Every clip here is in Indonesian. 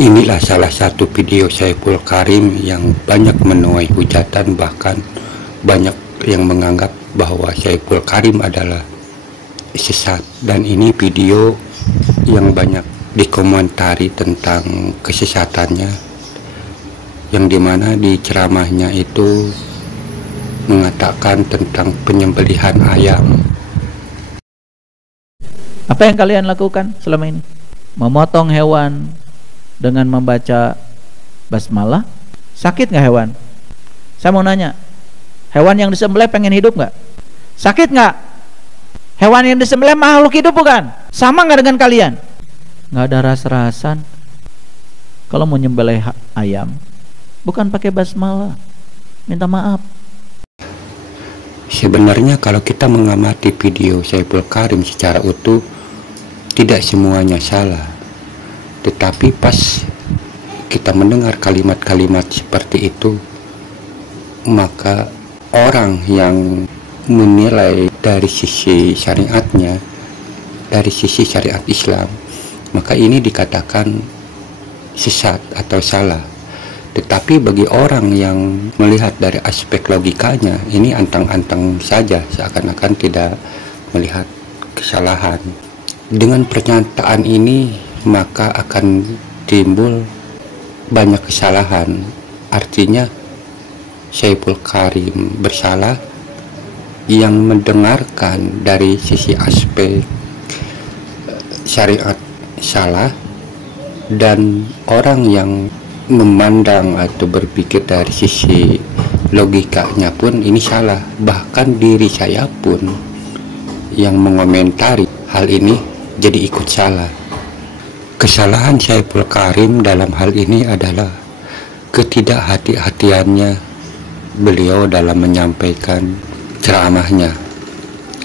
Inilah salah satu video Saiful Karim yang banyak menuai hujatan, bahkan banyak yang menganggap bahwa Saiful Karim adalah sesat. Dan ini video yang banyak dikomentari tentang kesesatannya, yang dimana di ceramahnya itu mengatakan tentang penyembelihan ayam. Apa yang kalian lakukan selama ini? Memotong hewan dengan membaca basmalah. Sakit nggak hewan? Saya mau nanya, hewan yang disembelih pengen hidup nggak? Sakit nggak? Hewan yang disembelih makhluk hidup bukan? Sama nggak dengan kalian? Nggak ada ras-rasan. Kalau mau nyembelih ayam, bukan pakai basmalah, minta maaf. Sebenarnya kalau kita mengamati video Saiful Karim secara utuh, tidak semuanya salah. Tetapi pas kita mendengar kalimat-kalimat seperti itu, maka orang yang menilai dari sisi syariatnya, dari sisi syariat Islam, maka ini dikatakan sesat atau salah. Tetapi bagi orang yang melihat dari aspek logikanya, ini antang-antang saja, seakan-akan tidak melihat kesalahan. Dengan pernyataan ini maka akan timbul banyak kesalahan. Artinya Saiful Karim bersalah yang mendengarkan dari sisi aspek syariat salah, dan orang yang memandang atau berpikir dari sisi logikanya pun ini salah. Bahkan diri saya pun yang mengomentari hal ini jadi ikut salah. Kesalahan Saiful Karim dalam hal ini adalah ketidakhati-hatiannya beliau dalam menyampaikan ceramahnya.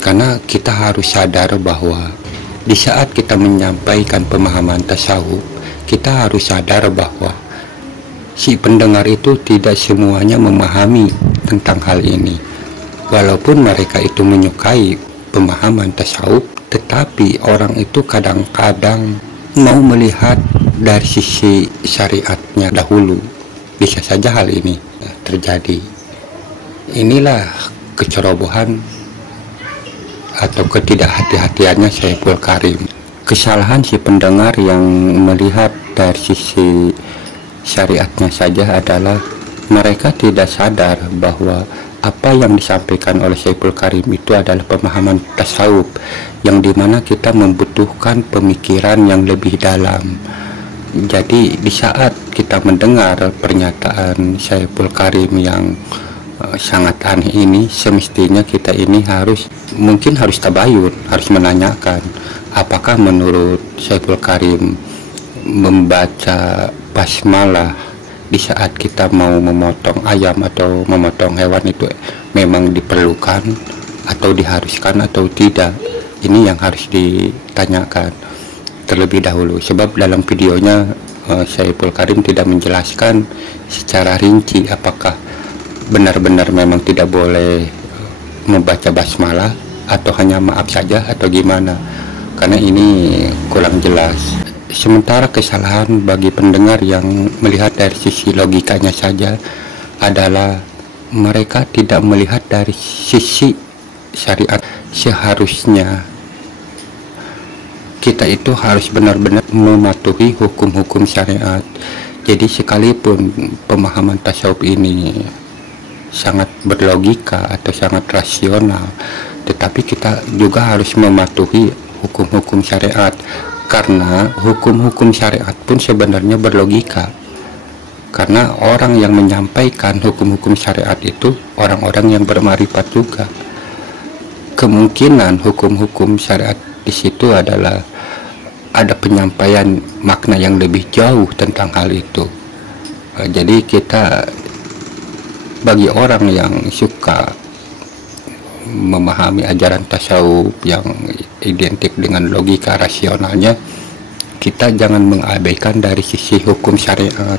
Karena kita harus sadar bahwa di saat kita menyampaikan pemahaman tasawuf, kita harus sadar bahwa si pendengar itu tidak semuanya memahami tentang hal ini. Walaupun mereka itu menyukai pemahaman tasawuf, tetapi orang itu kadang-kadang mau melihat dari sisi syariatnya dahulu. Bisa saja hal ini terjadi. Inilah kecerobohan atau ketidakhati-hatiannya Saiful Karim. Kesalahan si pendengar yang melihat dari sisi syariatnya saja adalah mereka tidak sadar bahwa apa yang disampaikan oleh Saiful Karim itu adalah pemahaman tasawuf, yang dimana kita membutuhkan pemikiran yang lebih dalam. Jadi di saat kita mendengar pernyataan Saiful Karim yang sangat aneh ini, semestinya kita ini mungkin harus tabayun, harus menanyakan apakah menurut Saiful Karim membaca basmalah di saat kita mau memotong ayam atau memotong hewan itu memang diperlukan atau diharuskan atau tidak. Ini yang harus ditanyakan terlebih dahulu, sebab dalam videonya Saiful Karim tidak menjelaskan secara rinci apakah benar-benar memang tidak boleh membaca basmalah atau hanya maaf saja atau gimana, karena ini kurang jelas. Sementara kesalahan bagi pendengar yang melihat dari sisi logikanya saja adalah mereka tidak melihat dari sisi syariat. Seharusnya kita itu harus benar-benar mematuhi hukum-hukum syariat. Jadi sekalipun pemahaman tasawuf ini sangat berlogika atau sangat rasional, tetapi kita juga harus mematuhi hukum-hukum syariat. Karena hukum-hukum syariat pun sebenarnya berlogika, karena orang yang menyampaikan hukum-hukum syariat itu orang-orang yang bermarifat juga. Kemungkinan hukum-hukum syariat di situ adalah ada penyampaian makna yang lebih jauh tentang hal itu. Jadi kita, bagi orang yang suka memahami ajaran tasawuf yang identik dengan logika rasionalnya, kita jangan mengabaikan dari sisi hukum syariat,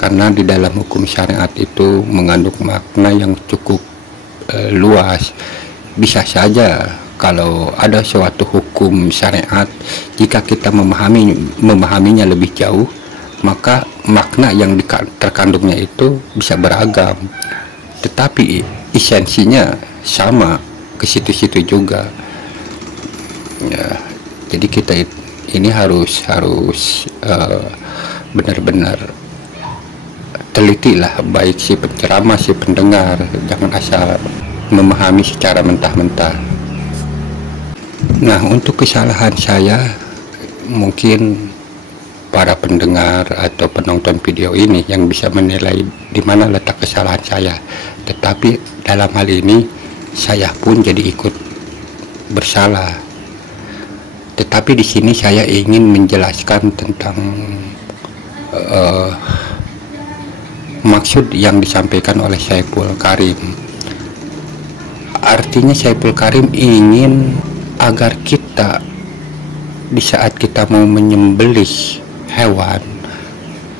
karena di dalam hukum syariat itu mengandung makna yang cukup luas. Bisa saja kalau ada suatu hukum syariat, jika kita memahaminya lebih jauh, maka makna yang terkandungnya itu bisa beragam, tetapi esensinya sama ke situ-situ juga ya. Jadi kita ini harus benar-benar teliti lah, baik si penceramah, si pendengar, jangan asal memahami secara mentah-mentah. Nah, untuk kesalahan saya, mungkin para pendengar atau penonton video ini yang bisa menilai di mana letak kesalahan saya. Tetapi dalam hal ini saya pun jadi ikut bersalah. Tetapi di sini saya ingin menjelaskan tentang maksud yang disampaikan oleh Syaiful Karim. Artinya Syaiful Karim ingin agar kita di saat kita mau menyembelih hewan,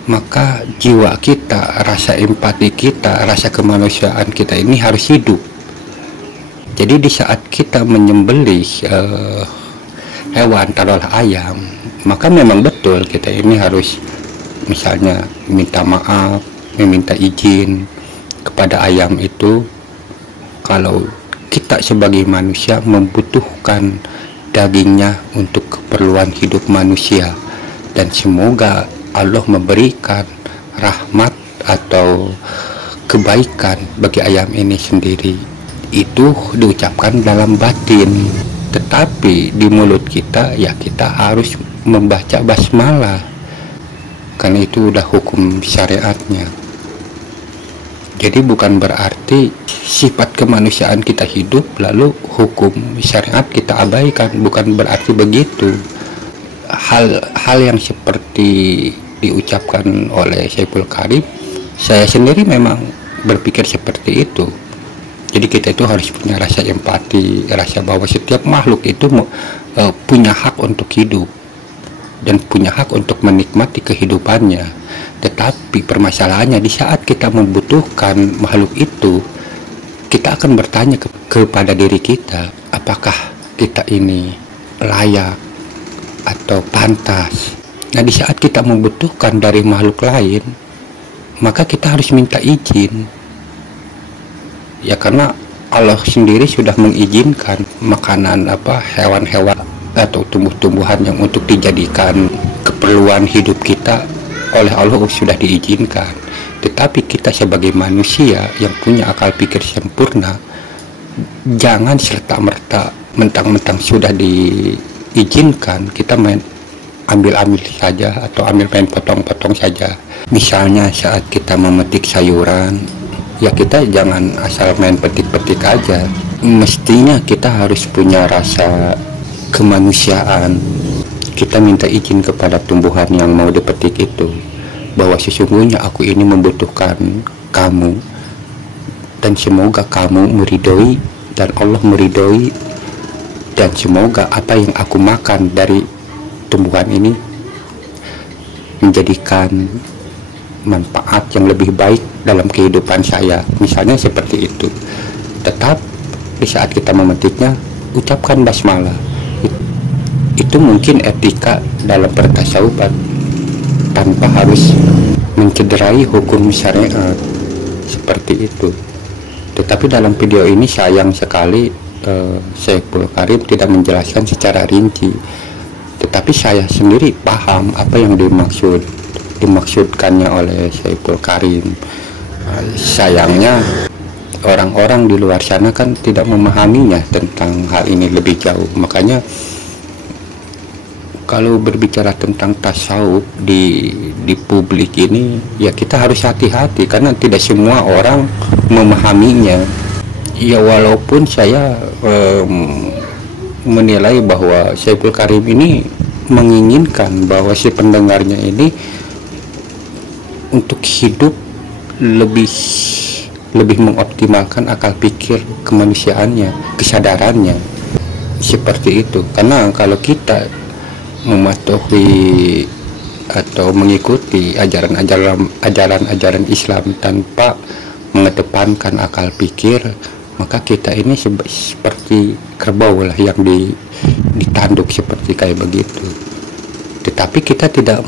maka jiwa kita, rasa empati kita, rasa kemanusiaan kita ini harus hidup. Jadi di saat kita menyembelih hewan, taruhlah ayam, maka memang betul kita ini harus misalnya minta maaf, meminta izin kepada ayam itu kalau kita sebagai manusia membutuhkan dagingnya untuk keperluan hidup manusia, dan semoga Allah memberikan rahmat atau kebaikan bagi ayam ini sendiri. Itu diucapkan dalam batin, tetapi di mulut kita ya kita harus membaca basmalah, karena itu udah hukum syariatnya. Jadi bukan berarti sifat kemanusiaan kita hidup lalu hukum syariat kita abaikan, bukan berarti begitu. Hal yang seperti diucapkan oleh Syaiful Karim, saya sendiri memang berpikir seperti itu. Jadi kita itu harus punya rasa empati, rasa bahwa setiap makhluk itu punya hak untuk hidup dan punya hak untuk menikmati kehidupannya. Tetapi permasalahannya di saat kita membutuhkan makhluk itu, kita akan bertanya kepada diri kita, apakah kita ini layak atau pantas. Nah, di saat kita membutuhkan dari makhluk lain, maka kita harus minta izin. Ya karena Allah sendiri sudah mengizinkan makanan hewan-hewan atau tumbuh-tumbuhan yang untuk dijadikan keperluan hidup kita oleh Allah sudah diizinkan. Tetapi kita sebagai manusia yang punya akal pikir sempurna, jangan serta-merta mentang-mentang sudah diizinkan kita ambil saja atau main potong-potong saja. Misalnya saat kita memetik sayuran, ya kita jangan asal main petik-petik aja. Mestinya kita harus punya rasa kemanusiaan. Kita minta izin kepada tumbuhan yang mau dipetik itu, bahwa sesungguhnya aku ini membutuhkan kamu, dan semoga kamu meridhoi dan Allah meridhoi, dan semoga apa yang aku makan dari tumbuhan ini menjadikan manfaat yang lebih baik dalam kehidupan saya, misalnya seperti itu. Tetap di saat kita memetiknya ucapkan basmalah. Itu mungkin etika dalam bertasawuf tanpa harus mencederai hukum syariat seperti itu. Tetapi dalam video ini sayang sekali Syaiful Karim tidak menjelaskan secara rinci. Tetapi saya sendiri paham apa yang dimaksudkannya oleh Syaiful Karim. Sayangnya orang-orang di luar sana kan tidak memahaminya tentang hal ini lebih jauh. Makanya kalau berbicara tentang tasawuf di publik ini, ya kita harus hati-hati karena tidak semua orang memahaminya. Ya walaupun saya menilai bahwa Syaiful Karim ini menginginkan bahwa si pendengarnya ini untuk hidup lebih mengoptimalkan akal pikir kemanusiaannya, kesadarannya seperti itu. Karena kalau kita mematuhi atau mengikuti ajaran-ajaran Islam tanpa mengedepankan akal pikir, maka kita ini seperti kerbau lah yang ditanduk seperti kayak begitu. Tetapi kita tidak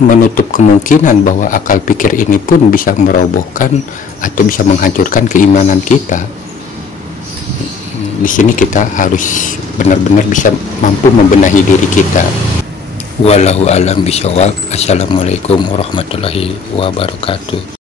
menutup kemungkinan bahwa akal pikir ini pun bisa merobohkan atau bisa menghancurkan keimanan kita. Di sini kita harus benar-benar bisa mampu membenahi diri kita. Wallahu a'lam bishawab. Assalamualaikum warahmatullahi wabarakatuh.